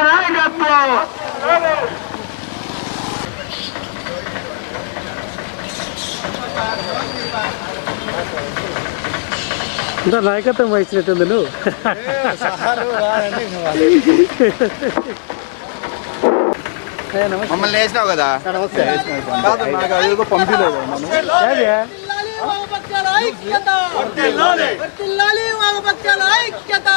నాయకత్వం ఇంత నాయకత్వం వహించినట్టుంది నువ్వు. మమ్మల్ని వేసినావు కదా? ఐక్యత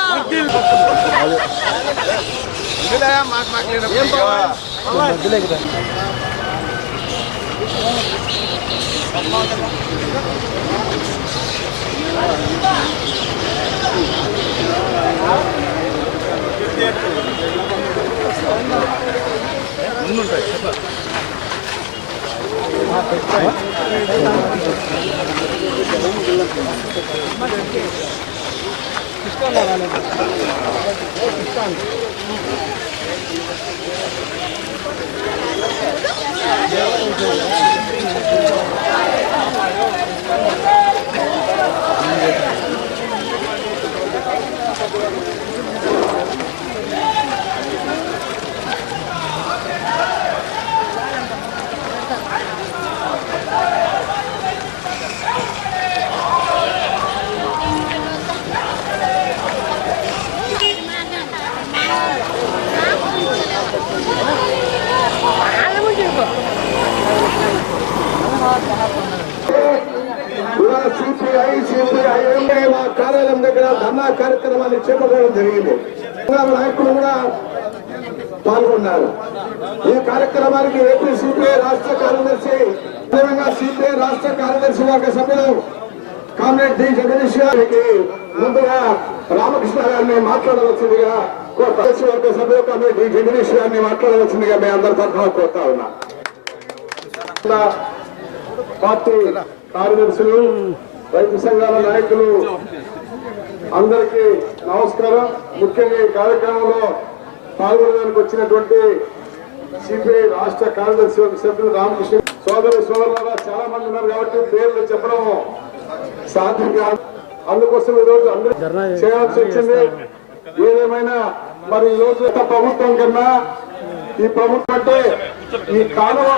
వర్ధిల్లాలి వామపక్షాల ఐక్యత మాకు మాకు లేనప్పుడు మధ్యలోకి రా. ఇవాళ సిపిఐ సిపిఐ కార్యాలయం కూడా కార్యక్రమాన్ని చేపట్టడం జరిగింది. నాయకులు కూడా పాల్గొన్నారు. ఈ కార్యక్రమానికి ఏపీ సిపిఐ రాష్ట్ర కార్యదర్శి అదేవిధంగా సిపిఐ రాష్ట్ర కార్యదర్శి వర్గ సభ్యులు కామ్రేడ్ డి. జగదీష్ గారికి ముందుగా రామకృష్ణ గారిని మాట్లాడవలసిందిగా కార్యదర్శి వర్గ సభ్యులు కామ్రేడ్ డి. జగదీష్ గారిని మాట్లాడవలసిందిగా మేము అందరి తరఫున కోరుతా ఉన్నా. పార్టీ కార్యదర్శులు రైతు సంఘాల నాయకులు అందరికీ నమస్కారం. ముఖ్యంగా ఈ కార్యక్రమంలో పాల్గొనడానికి వచ్చినటువంటి సిపిఐ రాష్ట్ర కార్యదర్శి సభ్యులు రామకృష్ణ. సోదరు సోదరుల చాలా మంది ఉన్నారు కాబట్టి పేర్లు చెప్పడం సాధ్యం కాదు. అందుకోసం ఈ రోజు అందరూ చేయాల్సి వచ్చింది. ఏదేమైనా మరి ఈ రోజు ప్రభుత్వం కన్నా ఈ ప్రభుత్వం అంటే ఈ కాలువ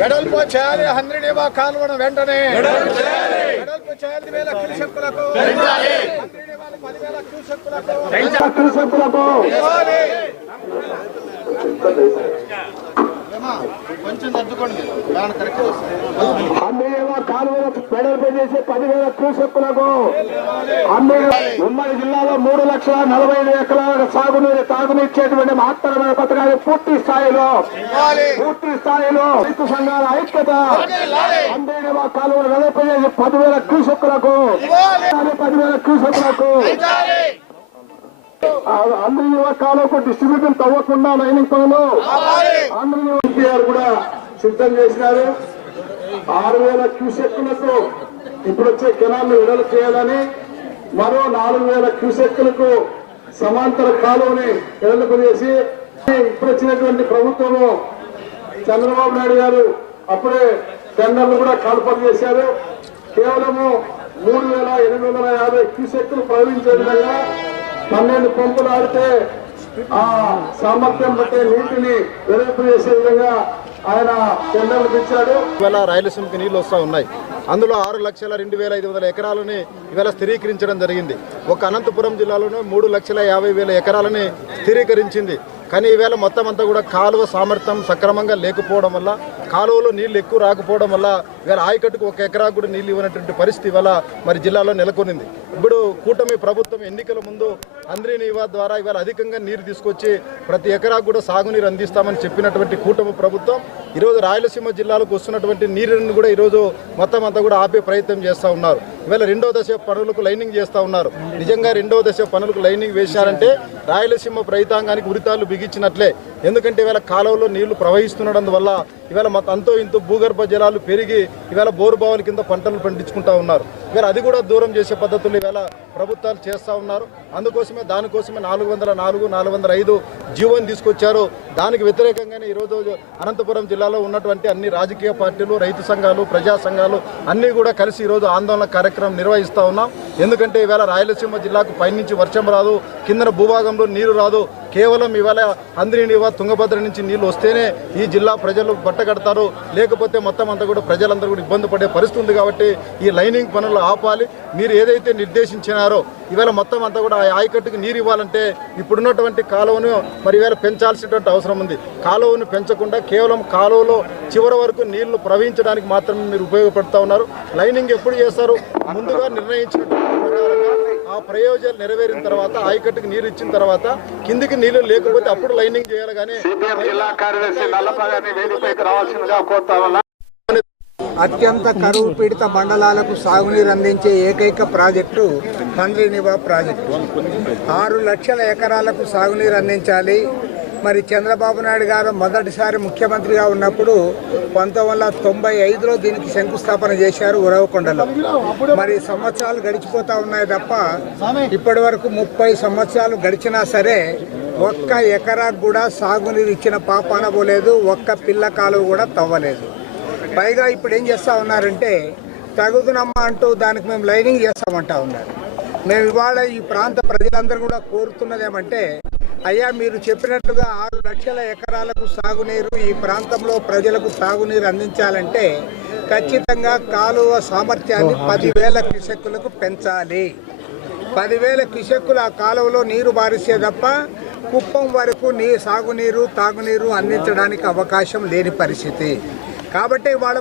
వెడల్పు చేయాలి హండ్రెడ్ ఇవ్వ కాలువను వెంటనే. వెడల్పు చేయాలి. వేల క్యూసెక్కులకు. పదివేల కొంచెం తగ్గుకోండి కరెక్ట్ కాలువలకు వెడల్పు చేసి పదివేల క్యూసెక్కులకు అమ్మే ఉమ్మడి జిల్లాలో మూడు లక్షల నలభై ఐదు ఎకరాల సాగునీరు తాగునిచ్చేటువంటి మహత్తరమైన పథకాలు పూర్తి స్థాయిలో పూర్తి స్థాయిలో రైతు సంఘాల ఐక్యత అంబేడవ కాలువలు వెడల్పు చేసి పదివేల క్యూసెక్కులకు పదివేల క్యూసెక్కులకు అందరి యువకాలకు డిస్ట్రిబ్యూటర్ తవ్వకుండా లైనింగ్ పనులు. అందరి కూడా సిద్ధం చేసినారు. ఆరు వేల క్యూసెక్కులకు ఇప్పుడు వచ్చే కెనాల్ను విడుదల చేయాలని మరో నాలుగు వేల క్యూసెక్కులకు సమాంతర కాలువని విడుదల చేసి ఇప్పుడు వచ్చినటువంటి ప్రభుత్వము చంద్రబాబు నాయుడు గారు అప్పుడే టెండర్లు కూడా కాల్పలు చేశారు. కేవలము మూడు వేల ఎనిమిది వందల యాభై క్యూసెక్కులు ప్రవహించే విధంగా పన్నెండు పంపులు ఆడితే ఆ సామర్థ్యం బట్టే నీటిని వెలుపు చేసే విధంగా ఆయన టెండర్లు తెచ్చాడు. ఇవాళ రాయలసీమకి నీళ్ళు వస్తూ ఉన్నాయి. అందులో ఆరు లక్షల రెండు వేల ఐదు వందల ఎకరాలని ఇవాళ స్థిరీకరించడం జరిగింది. ఒక అనంతపురం జిల్లాలోనే మూడు లక్షల యాభై వేల ఎకరాలని స్థిరీకరించింది. కానీ ఈవేళ మొత్తం అంతా కూడా కాలువ సామర్థ్యం సక్రమంగా లేకపోవడం వల్ల కాలువలో నీళ్ళు ఎక్కువ రాకపోవడం వల్ల ఇవాళ ఆయకట్టుకు ఒక ఎకరా కూడా నీళ్ళు ఇవ్వనటువంటి పరిస్థితి ఇవాళ మరి జిల్లాలో నెలకొనింది. ఇప్పుడు కూటమి ప్రభుత్వం ఎన్నికల ముందు అంద్రీ నివా ద్వారా ఇవాళ అధికంగా నీరు తీసుకొచ్చి ప్రతి ఎకరా కూడా సాగునీరు అందిస్తామని చెప్పినటువంటి కూటమి ప్రభుత్వం ఈరోజు రాయలసీమ జిల్లాలకు వస్తున్నటువంటి నీరుని కూడా ఈరోజు మొత్తం అంతా కూడా ఆపే ప్రయత్నం చేస్తూ ఉన్నారు. ఇవాళ రెండో దశ పనులకు లైనింగ్ చేస్తూ ఉన్నారు. నిజంగా రెండో దశ పనులకు లైనింగ్ వేశారంటే రాయలసీమ రైతాంగానికి ఉరితాలు బిగించినట్లే. ఎందుకంటే ఇవాళ కాలువలో నీళ్ళు ప్రవహిస్తుండడం వల్ల ఇవాళ మాకు అంతో ఇంతో భూగర్భ జలాలు పెరిగి ఇవాళ బోరు బావుల కింద పంటలు పండించుకుంటా ఉన్నారు. ఇవాళ అది కూడా దూరం చేసే పద్ధతులు ఇవాళ ప్రభుత్వాలు చేస్తూ ఉన్నారు. అందుకోసమే దానికోసమే నాలుగు వందల నాలుగు నాలుగు వందల ఐదు జీవోని తీసుకొచ్చారు. దానికి వ్యతిరేకంగానే ఈరోజు అనంతపురం జిల్లాలో ఉన్నటువంటి అన్ని రాజకీయ పార్టీలు రైతు సంఘాలు ప్రజా సంఘాలు అన్నీ కూడా కలిసి ఈరోజు ఆందోళన కార్యక్రమం నిర్వహిస్తూ ఉన్నాం. ఎందుకంటే ఇవాళ రాయలసీమ జిల్లాకు పైనుంచి వర్షం రాదు కిందన భూభాగంలో నీరు రాదు. కేవలం ఇవాళ అంద్రినివా తుంగభద్ర నుంచి నీళ్ళు వస్తేనే ఈ జిల్లా ప్రజలు బట్టగడతారు. లేకపోతే మొత్తం అంతా కూడా ప్రజలందరూ కూడా ఇబ్బంది పడే పరిస్థితి ఉంది కాబట్టి ఈ లైనింగ్ పనులు ఆపాలి. మీరు ఏదైతే నిర్దేశించినారో ఇవాళ మొత్తం అంతా కూడా ఆ ఆయకట్టుకు నీరు ఇవ్వాలంటే ఇప్పుడున్నటువంటి కాలువను మరి ఇవాళ పెంచాల్సినటువంటి అవసరం ఉంది. కాలువను పెంచకుండా కేవలం కాలువలో చివరి వరకు నీళ్ళు ప్రవహించడానికి మాత్రమే మీరు ఉపయోగపడుతూ ఉన్నారు. లైనింగ్ ఎప్పుడు చేస్తారు? ముందుగా నిర్ణయించినటువంటి ఆ ప్రయోజనాలు నెరవేరిన తర్వాత ఆయకట్టుకు నీరు ఇచ్చిన తర్వాత కిందికి నీళ్ళు లేకపోతే అప్పుడు లైనింగ్ చేయాలి కానీ జిల్లా కార్యదర్శి నల్లపగారిని వేదికపైకి రావాల్సిందిగా కోరుతా ఉన్నా. అత్యంత కరువు పీడిత మండలాలకు సాగునీరు అందించే ఏకైక ప్రాజెక్టు హంద్రీనివా ప్రాజెక్టు. ఆరు లక్షల ఎకరాలకు సాగునీరు అందించాలి. మరి చంద్రబాబు నాయుడు గారు మొదటిసారి ముఖ్యమంత్రిగా ఉన్నప్పుడు పంతొమ్మిది వందల తొంభై ఐదులో దీనికి శంకుస్థాపన చేశారు ఉరవకొండలో మరి సంవత్సరాలు గడిచిపోతా ఉన్నాయి తప్ప ఇప్పటి వరకు ముప్పై సంవత్సరాలు గడిచినా సరే ఒక్క ఎకరాకు కూడా సాగునీరు ఇచ్చిన పాపాన పోలేదు ఒక్క పిల్ల కాలువ కూడా తవ్వలేదు. పైగా ఇప్పుడు ఏం చేస్తూ ఉన్నారంటే తగుదునమ్మ అంటూ దానికి మేము లైనింగ్ చేస్తామంటా ఉన్నారు. మేము ఇవాళ ఈ ప్రాంత ప్రజలందరూ కూడా కోరుతున్నది ఏమంటే అయ్యా మీరు చెప్పినట్లుగా ఆరు లక్షల ఎకరాలకు సాగునీరు ఈ ప్రాంతంలో ప్రజలకు సాగునీరు అందించాలంటే ఖచ్చితంగా కాలువ సామర్థ్యాన్ని పదివేల క్యూసెక్కులకు పెంచాలి. పదివేల క్యూసెక్కులు ఆ కాలువలో నీరు బారిస్తే తప్ప కుప్పం వరకు నీ సాగునీరు తాగునీరు అందించడానికి అవకాశం లేని పరిస్థితి. కాబట్టి వాళ్ళ